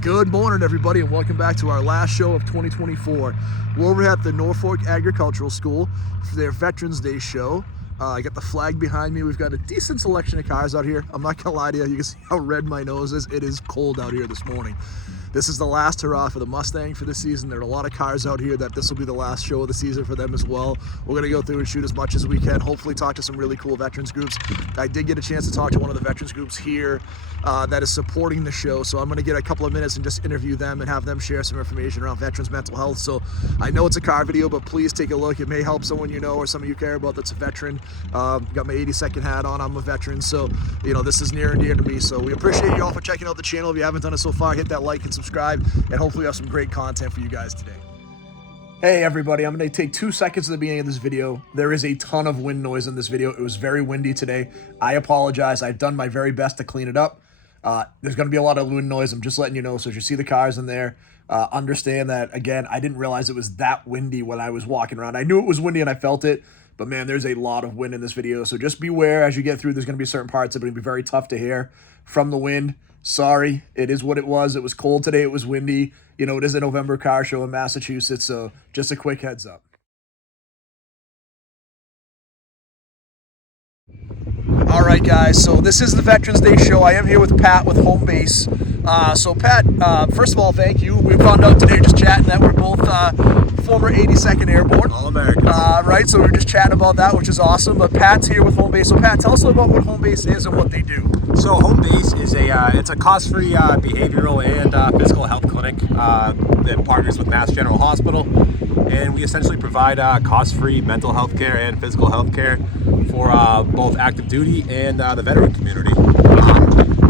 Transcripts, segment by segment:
Good morning, everybody, and welcome back to our last show of 2024. We're over at the Norfolk Agricultural School for their Veterans Day show. I got the flag behind me. We've got a decent selection of cars out here. I'm not gonna lie to you. You can see how red my nose is. It is cold out here this morning. This is the last hurrah for the Mustang for the season. There are a lot of cars out here that this will be the last show of the season for them as well. We're going to go through and shoot as much as we can, hopefully talk to some really cool veterans groups. I did get a chance to talk to one of the veterans groups here that is supporting the show, so I'm going to get a couple of minutes and just interview them and have them share some information around veterans mental health. So I know it's a car video, but please take a look. It may help someone you know or someone you care about that's a veteran. Got my 82nd hat on. I'm a veteran, so you know this is near and dear to me. So we appreciate you all for checking out the channel. If you haven't done it so far, hit that like and subscribe, and hopefully we have some great content for you guys today. Hey everybody, I'm going to take 2 seconds at the beginning of this video. There is a ton of wind noise in this video. It was very windy today. I apologize. I've done my very best to clean it up. There's going to be a lot of wind noise. I'm just letting you know. So as you see the cars in there, understand that, again, I didn't realize it was that windy when I was walking around. I knew it was windy and I felt it, but man, there's a lot of wind in this video. So just beware as you get through. There's going to be certain parts that are going to be very tough to hear from the wind. Sorry, it is what it was. It was cold today. It was windy. You know, it is a November car show in Massachusetts, so just a quick heads up. All right, guys, so this is the Veterans Day show. I am here with Pat with Home Base. So Pat, first of all, thank you. We found out today just chatting that we're both former 82nd Airborne. All Americans. Right, so we were just chatting about that, which is awesome. But Pat's here with Home Base. So Pat, tell us about what Home Base is and what they do. So Home Base is it's a cost-free behavioral and physical health clinic that partners with Mass General Hospital, and we essentially provide cost-free mental health care and physical health care for both active duty and the veteran community.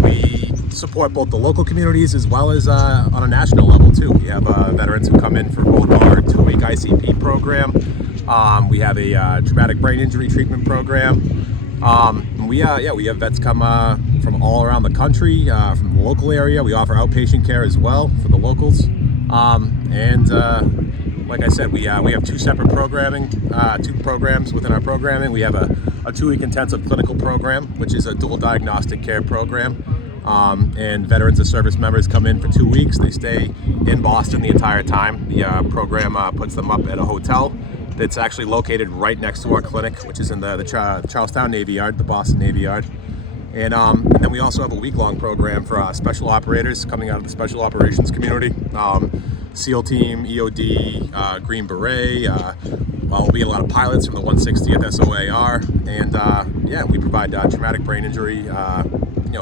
We support both the local communities as well as on a national level too. We have veterans who come in for both our 2-week ICP program. We have a traumatic brain injury treatment program. We have vets come from all around the country, from the local area. We offer outpatient care as well for the locals. Like I said, we have two separate two programs within our programming. We have a 2-week intensive clinical program, which is a dual diagnostic care program. And veterans and service members come in for 2 weeks. They stay in Boston the entire time. The program puts them up at a hotel that's actually located right next to our clinic, which is in the Charlestown Navy Yard, the Boston Navy Yard. And then we also have a week-long program for special operators coming out of the special operations community. SEAL team, EOD, Green Beret. We get a lot of pilots from the 160th SOAR, and we provide traumatic brain injury,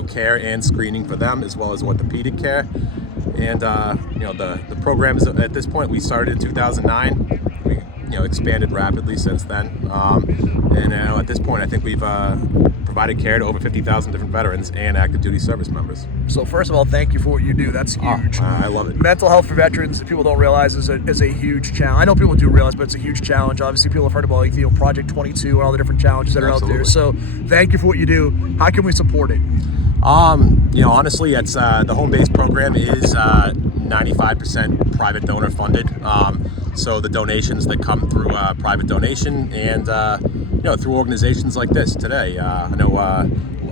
care and screening for them, as well as orthopedic care. And the program is, at this point, we started in 2009. We expanded rapidly since then, and at this point, I think we've provided care to over 50,000 different veterans and active duty service members. So first of all, thank you for what you do. That's huge. I love it. Mental health for veterans, people don't realize, is a huge challenge. I know people do realize, but it's a huge challenge. Obviously, people have heard about Project 22 and all the different challenges that are out there. So thank you for what you do. How can we support it? Honestly, it's the Home Base program is 95% private donor funded. So the donations that come through private donation and through organizations like this today. I know a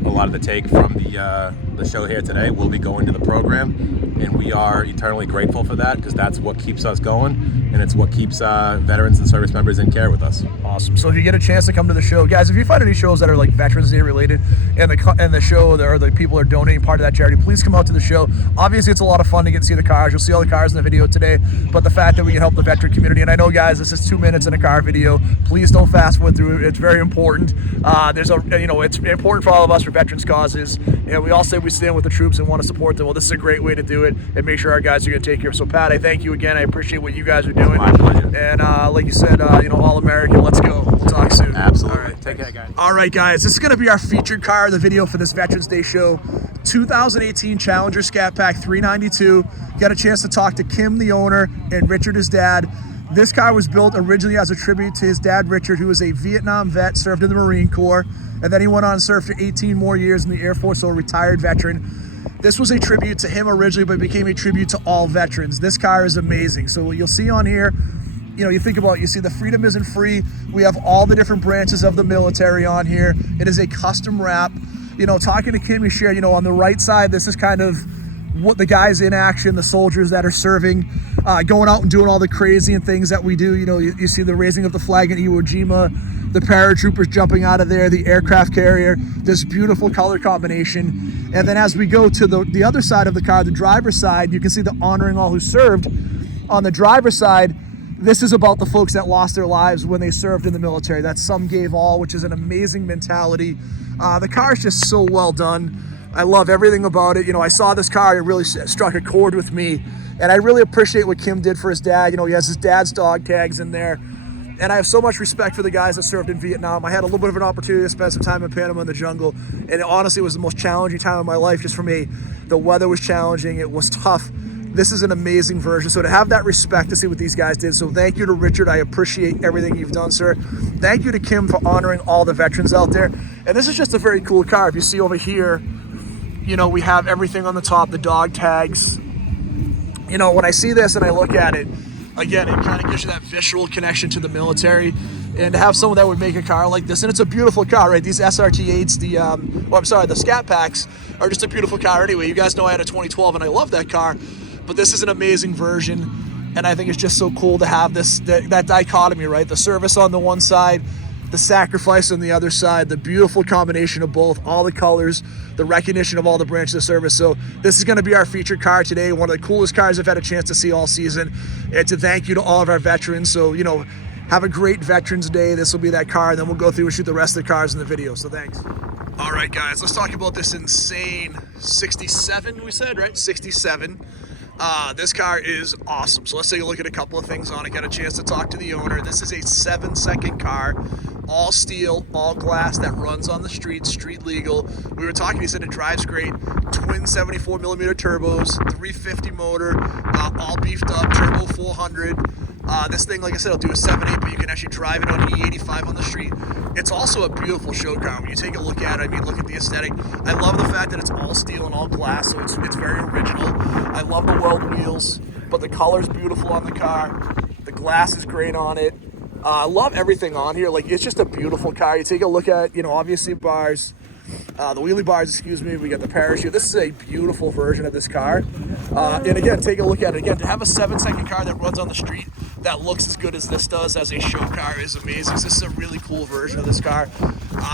lot of the take from the show here today will be going to the program, and we are eternally grateful for that, because that's what keeps us going, and it's what keeps veterans and service members in care with us. Awesome. So if you get a chance to come to the show, guys, if you find any shows that are like Veterans Day related and the show or the people are donating part of that charity, please come out to the show. Obviously, it's a lot of fun to get to see the cars. You'll see all the cars in the video today, but the fact that we can help the veteran community, and I know, guys, this is 2 minutes in a car video. Please don't fast forward through it. It's very important. It's important for all of us for veterans causes, and we all say we stand with the troops and want to support them. Well, this is a great way to do it and make sure our guys are going to take care. So Pat, I thank you again. I appreciate what you guys are doing. My pleasure. And like you said, all American. Let's go. We'll talk soon. Absolutely. All right. Take care, guys. All right, guys. This is going to be our featured car of the video for this Veterans Day show. 2018 Challenger Scat Pack 392. Got a chance to talk to Kim, the owner, and Richard, his dad. This car was built originally as a tribute to his dad, Richard, who was a Vietnam vet, served in the Marine Corps, and then he went on and served for 18 more years in the Air Force, so a retired veteran. This was a tribute to him originally, but became a tribute to all veterans. This car is amazing. So what you'll see on here, you see the freedom isn't free. We have all the different branches of the military on here. It is a custom wrap. Talking to Kim, he shared, on the right side, this is kind of what the guys in action, the soldiers that are serving, going out and doing all the crazy and things that we do. You know, you see the raising of the flag in Iwo Jima, the paratroopers jumping out of there, the aircraft carrier, this beautiful color combination. And then as we go to the other side of the car, the driver's side, you can see the honoring all who served. On the driver's side, this is about the folks that lost their lives when they served in the military. That some gave all, which is an amazing mentality. The car is just so well done. I love everything about it. You know, I saw this car, it really struck a chord with me. And I really appreciate what Kim did for his dad. You know, he has his dad's dog tags in there. And I have so much respect for the guys that served in Vietnam. I had a little bit of an opportunity to spend some time in Panama in the jungle. And it honestly was the most challenging time of my life just for me. The weather was challenging, it was tough. This is an amazing version. So to have that respect to see what these guys did. So thank you to Richard. I appreciate everything you've done, sir. Thank you to Kim for honoring all the veterans out there. And this is just a very cool car. If you see over here, you know, we have everything on the top, the dog tags. You know, when I see this and I look at it, again, it kind of gives you that visual connection to the military. And to have someone that would make a car like this, and it's a beautiful car, right? These SRT8s, the Scat Packs are just a beautiful car anyway. You guys know I had a 2012 and I love that car, but this is an amazing version. And I think it's just so cool to have this, that dichotomy, right? The service on the one side, the sacrifice on the other side, the beautiful combination of both, all the colors, the recognition of all the branches of service. So this is going to be our featured car today, one of the coolest cars I've had a chance to see all season. It's a thank you to all of our veterans. So, you know, have a great Veterans Day. This will be that car, and then we'll go through and shoot the rest of the cars in the video. So thanks. All right, guys, let's talk about this insane 67, we said, right? 67. This car is awesome. So let's take a look at a couple of things on it. Got a chance to talk to the owner. This is a 7-second car, all steel, all glass, that runs on the street, street legal. We were talking, he said it drives great. Twin 74mm turbos, 350 motor, all beefed up, turbo 400. This thing, like I said, will do a 7.8, but you can actually drive it on E85 on the street. It's also a beautiful show car. When you take a look at it, I mean, look at the aesthetic. I love the fact that it's all steel and all glass, so it's very original. I love the weld wheels, but the color's beautiful on the car. The glass is great on it. I love everything on here. Like, it's just a beautiful car. You take a look at, you know, obviously bars, the wheelie bars, excuse me. We got the parachute. This is a beautiful version of this car. And again, take a look at it. Again, to have a 7-second car that runs on the street that looks as good as this does as a show car is amazing. So this is a really cool version of this car.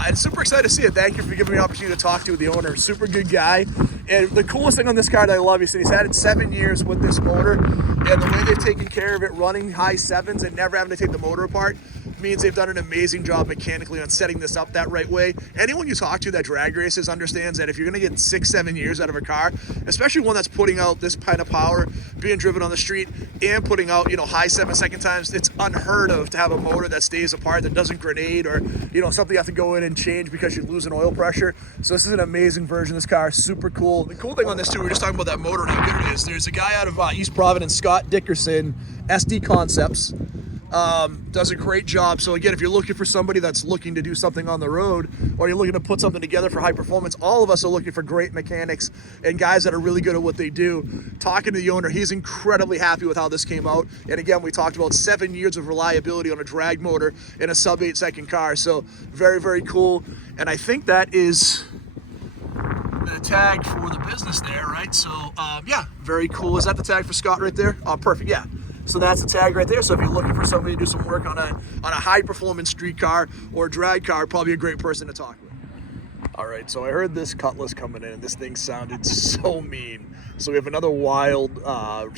And super excited to see it. Thank you for giving me the opportunity to talk to the owner. Super good guy. And the coolest thing on this car that I love, he said he's had it 7 years with this motor. And the way they've taken care of it running high 7s and never having to take the motor apart means they've done an amazing job mechanically on setting this up that right way. Anyone you talk to that drag races understands that if you're going to get 6-7 years out of a car, especially one that's putting out this kind of power, being driven on the street and putting out, you know, high 7-second times, it's unheard of to have a motor that stays apart, that doesn't grenade, or, you know, something you have to go in and change because you're losing oil pressure. So this is an amazing version of this car. Super cool. The cool thing on this too, we were just talking about that motor and how good it is. There's a guy out of East Providence, Scott Dickerson, SD Concepts. Does a great job. So again, if you're looking for somebody that's looking to do something on the road, or you're looking to put something together for high performance, all of us are looking for great mechanics and guys that are really good at what they do. Talking to the owner, he's incredibly happy with how this came out. And again, we talked about 7 years of reliability on a drag motor in a sub 8-second car. So very, very cool. And I think that is the tag for the business there, right? So yeah, very cool. Is that the tag for Scott right there? Oh, perfect. Yeah. So that's the tag right there. So if you're looking for somebody to do some work on a high performance street car or drag car, probably a great person to talk with. All right, so I heard this Cutlass coming in, and this thing sounded so mean. So we have another wild,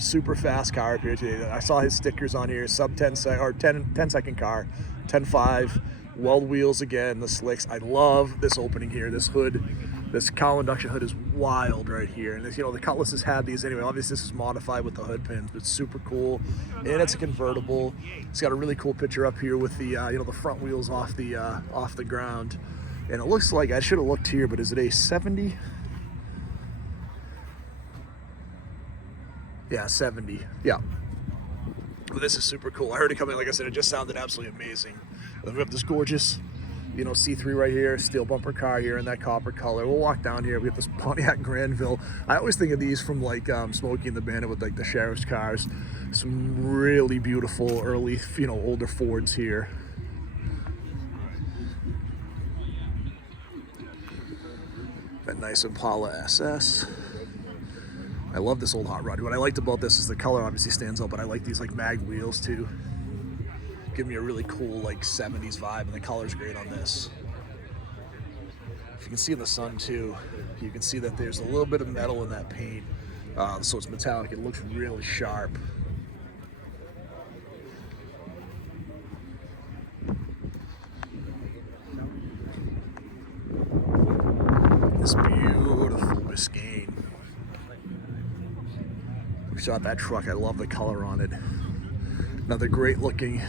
super fast car up here today. I saw his stickers on here, sub 10 second car, 10.5, weld wheels again, the slicks. I love this opening here, this hood. This cowl induction hood is wild right here. And this, you know, the Cutlass has had these anyway. Obviously this is modified with the hood pins, but it's super cool. And it's a convertible. It's got a really cool picture up here with the, you know, the front wheels off the ground. And it looks like, I should have looked here, but is it a 70? Yeah, 70, yeah. But this is super cool. I heard it coming, like I said, it just sounded absolutely amazing. Then we have this gorgeous, you know, C3 right here, steel bumper car here in that copper color. We'll walk down here. We have this Pontiac Granville. I always think of these from like Smokey and the Bandit with like the sheriff's cars. Some really beautiful early, you know, older Fords here. That nice Impala SS. I love this old hot rod. What I liked about this is the color obviously stands out, but I like these like mag wheels too. Give me a really cool like 70s vibe, and the color's great on this. If you can see in the sun too, you can see that there's a little bit of metal in that paint. So it's metallic, it looks really sharp. This beautiful Biscayne. We shot that truck, I love the color on it. Another great looking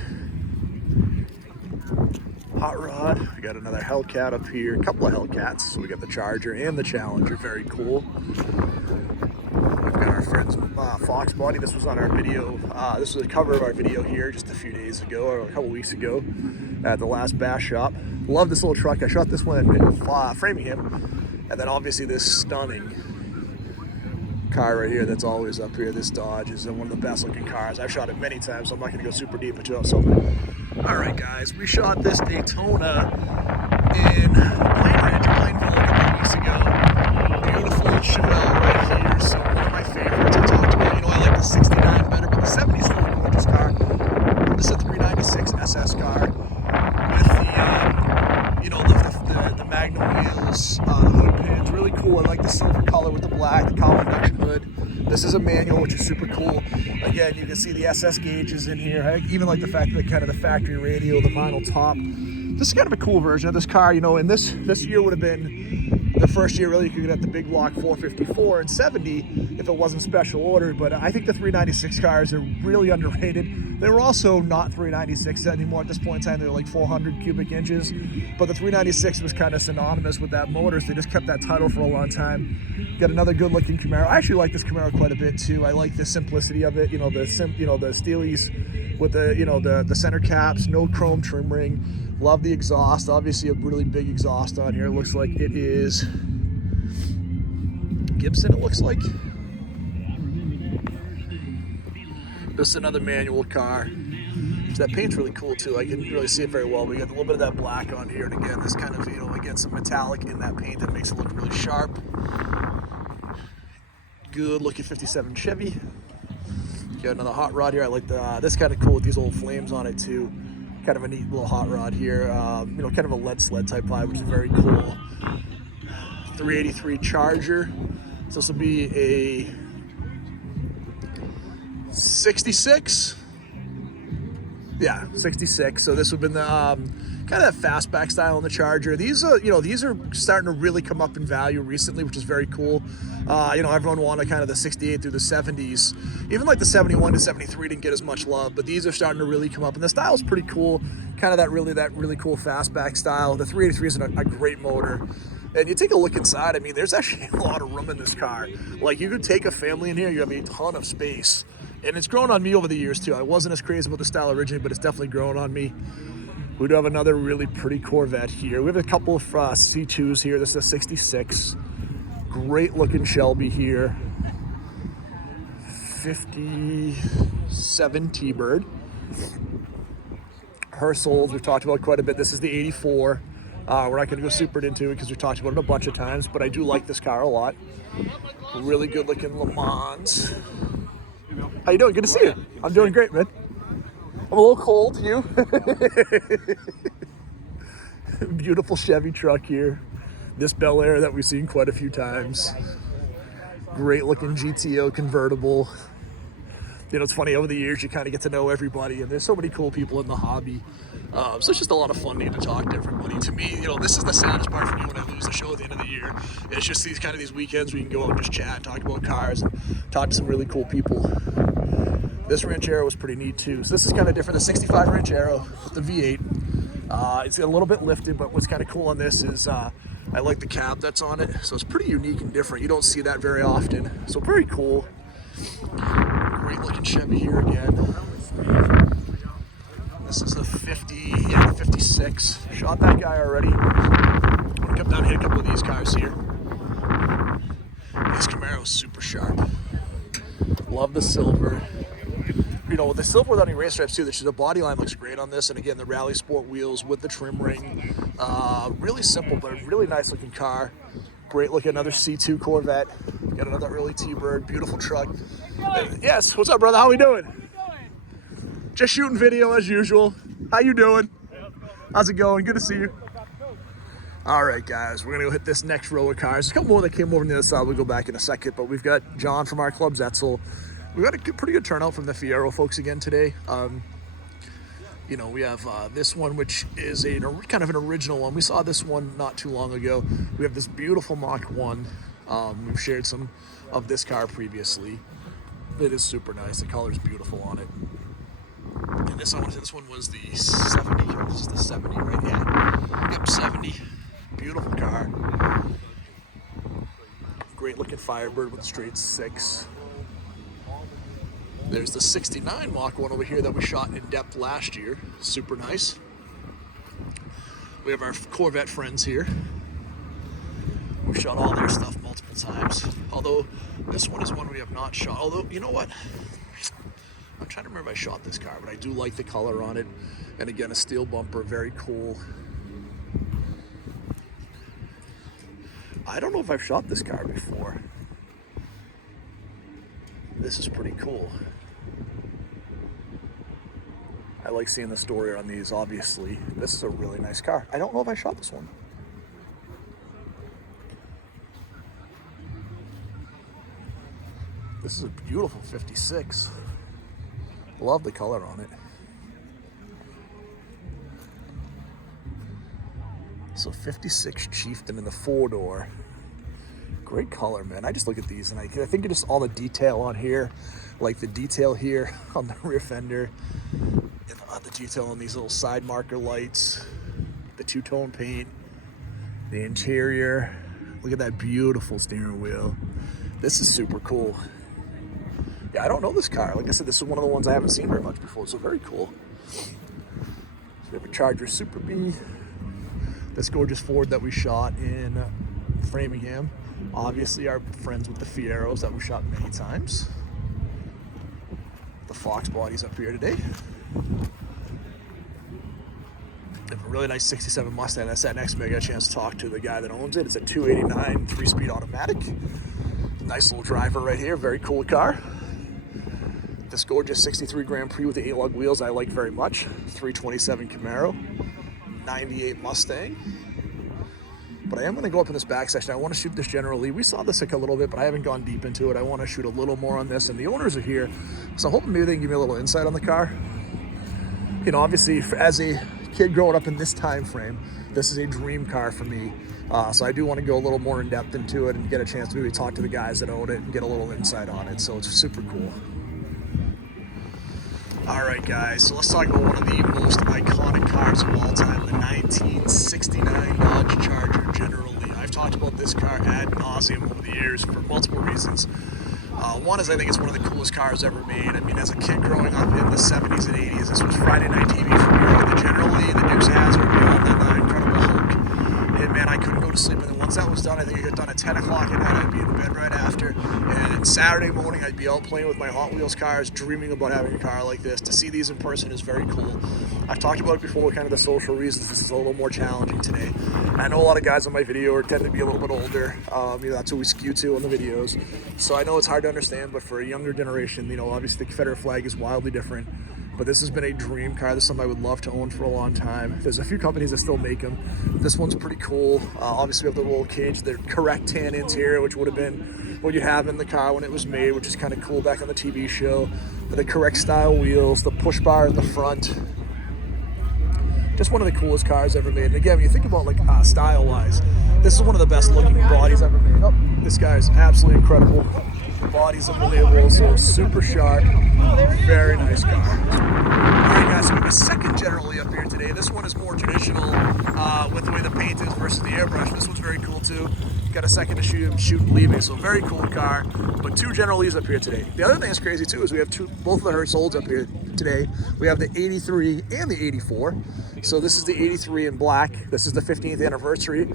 hot rod. We got another Hellcat up here, a couple of Hellcats. So we got the Charger and the Challenger, very cool. We've got our friend's Fox body. This was on our video. This was a cover of our video here just a few days ago, or a couple weeks ago, at the last bass shop. Love this little truck. I shot this one at Framingham. And then obviously this stunning car right here that's always up here. This Dodge is one of the best looking cars. I've shot it many times, so I'm not going to go super deep into it. So, all right, guys, we shot this Daytona in Plainville a couple weeks ago. Beautiful Chevelle right here. So one of my favorites. I talked about, I like the 69 better, but the 70 is still a gorgeous car. This is a 396 SS car with the Magnum wheels, the hood pins, really cool. I like the silver color with the black, the column induction hood. This is a manual, which is super cool. Again, you can see the SS gauges in here. I even like the fact that kind of the factory radio, the vinyl top. This is kind of a cool version of this car, and this year would have been the first year really you could get the big block 454 and 70 if it wasn't special ordered. But I think the 396 cars are really underrated. They were also not 396 anymore at this point in time. They were like 400 cubic inches. But the 396 was kind of synonymous with that motor, so they just kept that title for a long time. Got another good looking Camaro. I actually like this Camaro quite a bit too. I like the simplicity of it, the Steelies with the center caps, no chrome trim ring. Love the exhaust. Obviously a really big exhaust on here. It looks like it is Gibson, it looks like. This is another manual car. That paint's really cool too. I can really see it very well. We got a little bit of that black on here, and again, this kind of, again, some metallic in that paint that makes it look really sharp. Good looking 57 Chevy. Got another hot rod here. I like this kind of cool with these old flames on it too. Kind of a neat little hot rod here. Kind of a lead sled type vibe, which is very cool. 383 Charger. So this will be a 66. Yeah, 66. So this would have been the kind of that fastback style in the Charger. These are, these are starting to really come up in value recently, which is very cool. Everyone wanted kind of the 68 through the 70s. Even like the 71 to 73 didn't get as much love, but these are starting to really come up, and the style's pretty cool. Kind of that really cool fastback style. The 383 is a great motor. And you take a look inside, I mean, there's actually a lot of room in this car. Like, you could take a family in here, you have a ton of space. And it's grown on me over the years too. I wasn't as crazy about the style originally, but it's definitely grown on me. We do have another really pretty Corvette here. We have a couple of C2s here. This is a 66. Great looking Shelby here. 57 T-Bird. Her souls we've talked about quite a bit. This is the 84. We're not going to go super into it because we've talked about it a bunch of times, but I do like this car a lot. Really good looking Le Mans. How you doing? Good to see you. I'm doing great, man. I'm a little cold, you. Beautiful Chevy truck here. This Bel Air that we've seen quite a few times. Great looking GTO convertible. It's funny, over the years you kind of get to know everybody, and there's so many cool people in the hobby. So it's just a lot of fun to talk to everybody. To me, this is the saddest part for me when I lose the show at the end of the year. It's just these weekends where you can go out and just chat, talk about cars, and talk to some really cool people. This Ranchero was pretty neat too. So this is kind of different. The 65 Ranchero, the V8. It's a little bit lifted, but what's kind of cool on this is I like the cab that's on it. So it's pretty unique and different. You don't see that very often. So very cool. Great looking Chevy here again. This is the 56. Shot that guy already. I'm gonna come down and hit a couple of these cars here. This Camaro's super sharp. Love the silver. With the silver without any race stripes too, the body line looks great on this. And again, the Rally Sport wheels with the trim ring. Really simple, but a really nice looking car. Great looking, another C2 Corvette. We got another early T-Bird, beautiful truck. Yes, what's up, brother? How we doing? Just shooting video as usual. How you doing? How's it going? Good to see you. All right, guys, we're gonna go hit this next row of cars. There's a couple more that came over on the other side. We'll go back in a second, but we've got John from our club, Zetzel. We've got a pretty good turnout from the Fiero folks again today. You know, we have this one, which is a kind of an original one. We saw this one not too long ago. We have this beautiful Mach 1. We've shared some of this car previously. It is super nice. The color is beautiful on it. And this one was the 70. This is the 70, right? Yeah. Yep, 70. Beautiful car. Great looking Firebird with a straight 6. There's the 69 Mach 1 over here that we shot in depth last year. Super nice. We have our Corvette friends here. We've shot all their stuff multiple times. Although this one is one we have not shot. Although, you know what? I'm trying to remember if I shot this car, but I do like the color on it. And again, a steel bumper, very cool. I don't know if I've shot this car before. This is pretty cool. I like seeing the story on these, obviously. This is a really nice car. I don't know if I shot this one. This is a beautiful 56. Love the color on it. So 56 Chieftain in the 4-door. Great color, man. I just look at these and I think just all the detail on here, like the detail here on the rear fender, and the detail on these little side marker lights, the two-tone paint, the interior. Look at that beautiful steering wheel. This is super cool. Yeah, I don't know this car. Like I said, this is one of the ones I haven't seen very much before, so very cool. So we have a Charger Super B. This gorgeous Ford that we shot in Framingham. Obviously our friends with the Fieros that we shot many times. The Fox bodies up here today. We have a really nice 67 Mustang. That's that next to me. I got a chance to talk to the guy that owns it. It's a 289 3-speed automatic. Nice little driver right here. Very cool car. This gorgeous 63 Grand Prix with the 8-lug wheels I like very much. 327 Camaro. 98 Mustang. But I am going to go up in this back section. I want to shoot this General Lee. We saw this like a little bit, but I haven't gone deep into it. I want to shoot a little more on this, and the owners are here, so I'm hoping maybe they can give me a little insight on the car. You know, obviously, as a kid growing up in this time frame, this is a dream car for me. So I do want to go a little more in depth into it and get a chance to maybe talk to the guys that own it and get a little insight on it. So it's super cool. All right, guys, so let's talk about one of the most iconic cars of all time, the 1969 Dodge Charger General Lee. I've talked about this car ad nauseum over the years for multiple reasons. One is I think it's one of the coolest cars ever made. I mean, as a kid growing up in the 70s and 80s, this was Friday night TV for me. The General Lee, the Dukes Hazzard, and then the Incredible Hulk. And man, I couldn't go to sleep. And then once that was done, I think I got done at 10 o'clock at night. I'd be in bed right after. And Saturday morning, I'd be out playing with my Hot Wheels cars, dreaming about having a car like this. To see these in person is very cool. I've talked about it before, kind of the social reasons this is a little more challenging today. I know a lot of guys on my video tend to be a little bit older. You know, that's what we skew to on the videos. So I know it's hard to understand, but for a younger generation, you know, obviously the Confederate flag is wildly different. But this has been a dream car. This is something I would love to own for a long time. There's a few companies that still make them. This one's pretty cool. Obviously we have the roll cage, the correct tan interior, which would have been what you have in the car when it was made, which is kind of cool back on the TV show. The correct style wheels, the push bar in the front. Just one of the coolest cars ever made. And again, when you think about like style-wise, this is one of the best looking bodies ever made. Oh, this guy is absolutely incredible. The body's unbelievable, so super sharp. Very nice car. Alright guys, so we have a second General Lee up here today. This one is more traditional with the way the paint is versus the airbrush. This one's very cool too. Got a second to shoot and leaving, so very cool car. But two General Lees up here today. The other thing that's crazy too is we have both of the Hertz Olds up here today. We have the 83 and the 84. So this is the 83 in black. This is the 15th anniversary.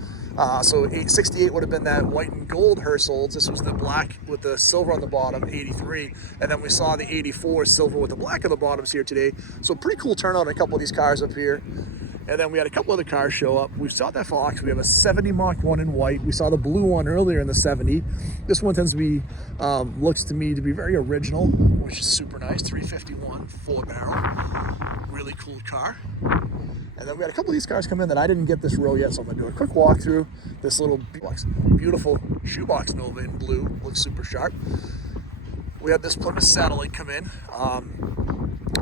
So 68 would have been that white and gold Hertz Olds. This was the black with the silver on the bottom, 83. And then we saw the 84 silver with the black on the bottoms here today. So pretty cool turnout on a couple of these cars up here. And then we had a couple other cars show up. We saw that Fox. We have a 70 Mach 1 in white. We saw the blue one earlier in the 70. This one tends to be, looks to me to be very original, which is super nice. 351, 4-barrel. Really cool car. And then we had a couple of these cars come in that I didn't get this row yet, so I'm gonna do a quick walkthrough. This little beautiful shoebox Nova in blue, looks super sharp. We had this Plymouth Satellite come in.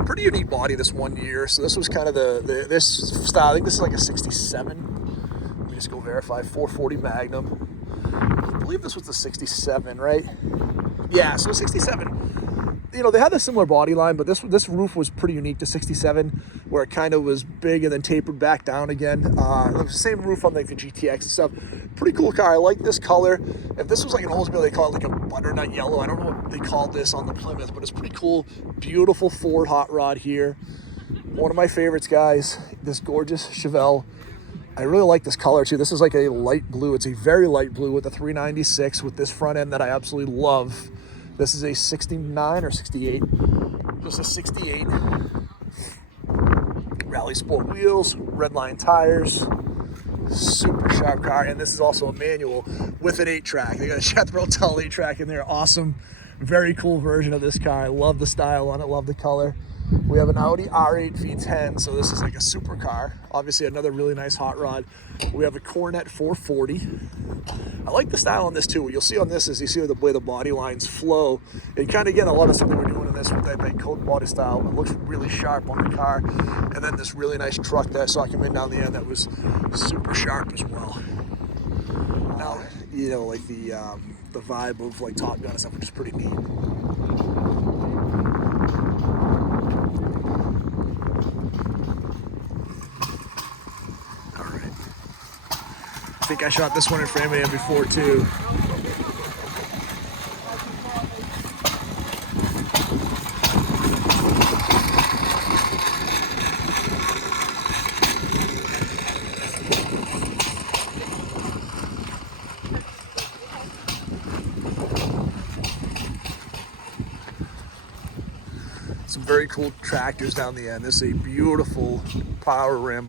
Pretty unique body this one year. So this was kind of this style. I think this is like a 67. Let me just go verify. 440 Magnum. I believe this was the 67, right? Yeah, so 67. You know, they had a similar body line, but this roof was pretty unique to 67, where it kind of was big and then tapered back down again. It was the same roof on like the GTX and stuff. Pretty cool car. I like this color. If this was like an Oldsmobile, they call it like a butternut yellow. I don't know what they called this on the Plymouth, but it's pretty cool. Beautiful Ford hot rod here. One of my favorites, guys. This gorgeous Chevelle. I really like this color too. This is like a light blue. It's a very light blue with a 396 with this front end that I absolutely love. This is a 69 or 68. Just a 68. Rally Sport wheels, red line tires. Super sharp car, and this is also a manual with an 8-track. They got a Jethro Tull 8-track in there. Awesome, very cool version of this car. I love the style on it, love the color. We have an Audi R8 V10, so this is like a supercar. Obviously another really nice hot rod. We have a Cornet 440. I like the style on this too. What you'll see on this is you see the way the body lines flow. And kind of, again, a lot of something we're doing in this with that coat body style. It looks really sharp on the car. And then this really nice truck that I saw come in down the end that was super sharp as well. Now, you know, like the vibe of like Top Gun and stuff, which is pretty neat. I think I shot this one in Framingham before too. Some very cool tractors down the end. This is a beautiful power rim.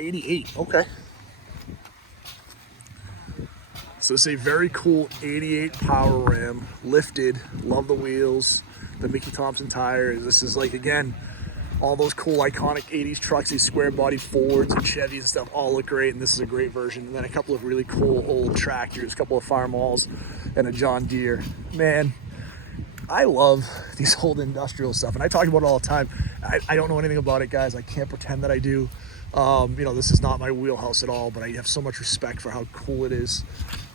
88, okay. So it's a very cool 88 power rim, lifted, love the wheels, the Mickey Thompson tires. This is like, again, all those cool iconic 80s trucks, these square body Fords and Chevys and stuff all look great, and this is a great version. And then a couple of really cool old tractors, a couple of Farmalls and a John Deere. Man, I love these old industrial stuff, and I talk about it all the time. I don't know anything about it, guys. I can't pretend that I do. You know, this is not my wheelhouse at all, but I have so much respect for how cool it is.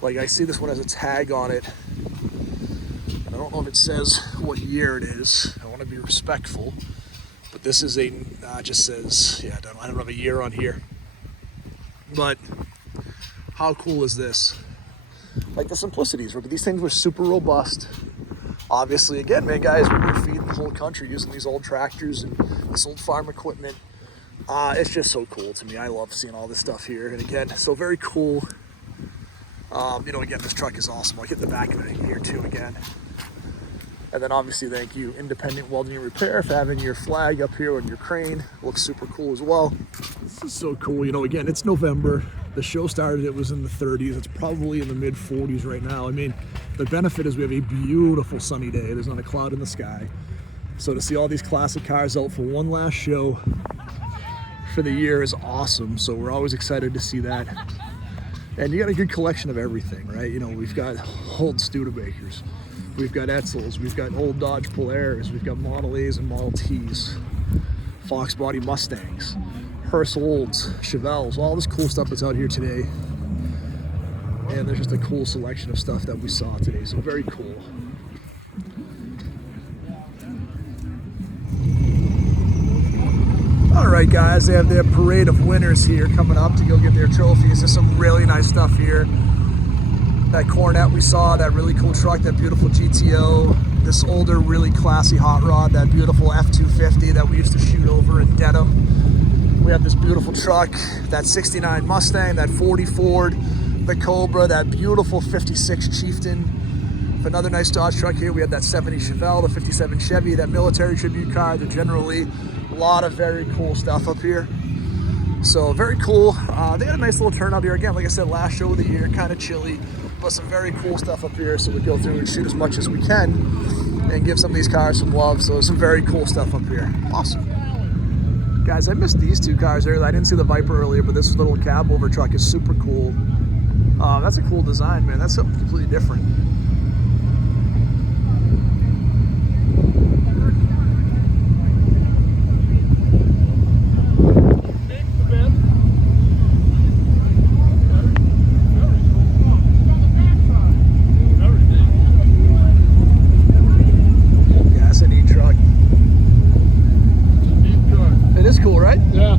Like, I see this one has a tag on it, and I don't know if it says what year it is. I want to be respectful, but this is a, just says, yeah, I don't have a year on here. But how cool is this? Like the simplicities, but these things were super robust. Obviously, again, man, guys, we were feeding the whole country using these old tractors and this old farm equipment. It's just so cool to me. I love seeing all this stuff here. And again, so very cool. You know, again, this truck is awesome. I'll hit the back of it here too again. And then obviously, thank you, Independent Welding and Repair, for having your flag up here on your crane. Looks super cool as well. This is so cool. You know, again, it's November. The show started, it was in the 30s. It's probably in the mid 40s right now. I mean, the benefit is we have a beautiful sunny day. There's not a cloud in the sky. So to see all these classic cars out for one last show for the year is awesome. So we're always excited to see that. And you got a good collection of everything, right? You know, we've got old Studebakers, we've got Edsels, we've got old Dodge Polaris, we've got Model A's and Model T's, Fox body Mustangs, Hearst Olds, Chevelles, all this cool stuff that's out here today. And there's just a cool selection of stuff that we saw today, so very cool. All right, guys, they have their parade of winners here coming up to go get their trophies. There's some really nice stuff here. That Cornet we saw, that really cool truck, that beautiful GTO, this older, really classy hot rod, that beautiful F-250 that we used to shoot over in Dedham. We have this beautiful truck, that 69 Mustang, that 40 Ford, the Cobra, that beautiful 56 Chieftain. Another nice Dodge truck here. We had that 70 Chevelle, the 57 Chevy, that military tribute car, the General Lee. A lot of very cool stuff up here. So very cool. They had a nice little turnout here. Again, like I said, last show of the year, kind of chilly, but some very cool stuff up here. So we go through and shoot as much as we can and give some of these cars some love. So some very cool stuff up here. Awesome. Guys, I missed these two cars earlier. I didn't see the Viper earlier, but this little cab over truck is super cool. That's a cool design, man. That's something completely different. Cool, right? Yeah.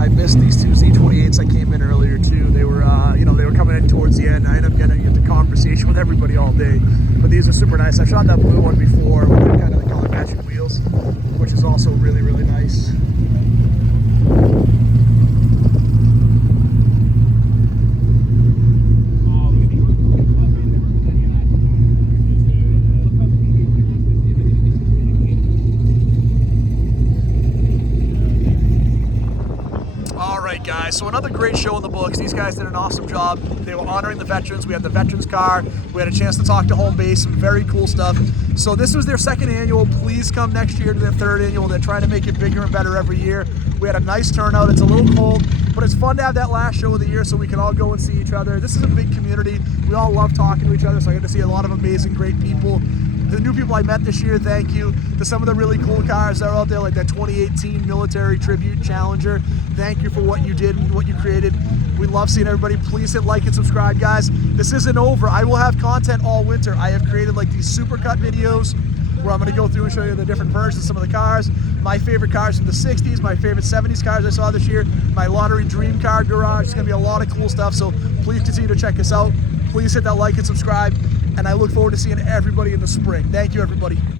I missed these two Z28s that came in earlier too. They were, they were coming in towards the end. I ended up getting into conversation with everybody all day. But these are super nice. I've shot that blue one before with kind of the color matching wheels, which is also really, really nice. Guys, so another great show in the books. These guys did an awesome job. They were honoring the veterans. We had the veterans car. We had a chance to talk to home base. Some very cool stuff. So this was their second annual. Please come next year to their third annual. They're trying to make it bigger and better every year. We had a nice turnout. It's a little cold, but it's fun to have that last show of the year so we can all go and see each other. This is a big community. We all love talking to each other, so I got to see a lot of amazing, great people. The new people I met this year, thank you. To some of the really cool cars that are out there, like that 2018 Military Tribute Challenger. Thank you for what you did and what you created. We love seeing everybody. Please hit like and subscribe, guys. This isn't over. I will have content all winter. I have created like these supercut videos where I'm going to go through and show you the different versions of some of the cars. My favorite cars from the 60s, my favorite 70s cars I saw this year, my lottery dream car garage. It's going to be a lot of cool stuff, so please continue to check us out. Please hit that like and subscribe. And I look forward to seeing everybody in the spring. Thank you, everybody.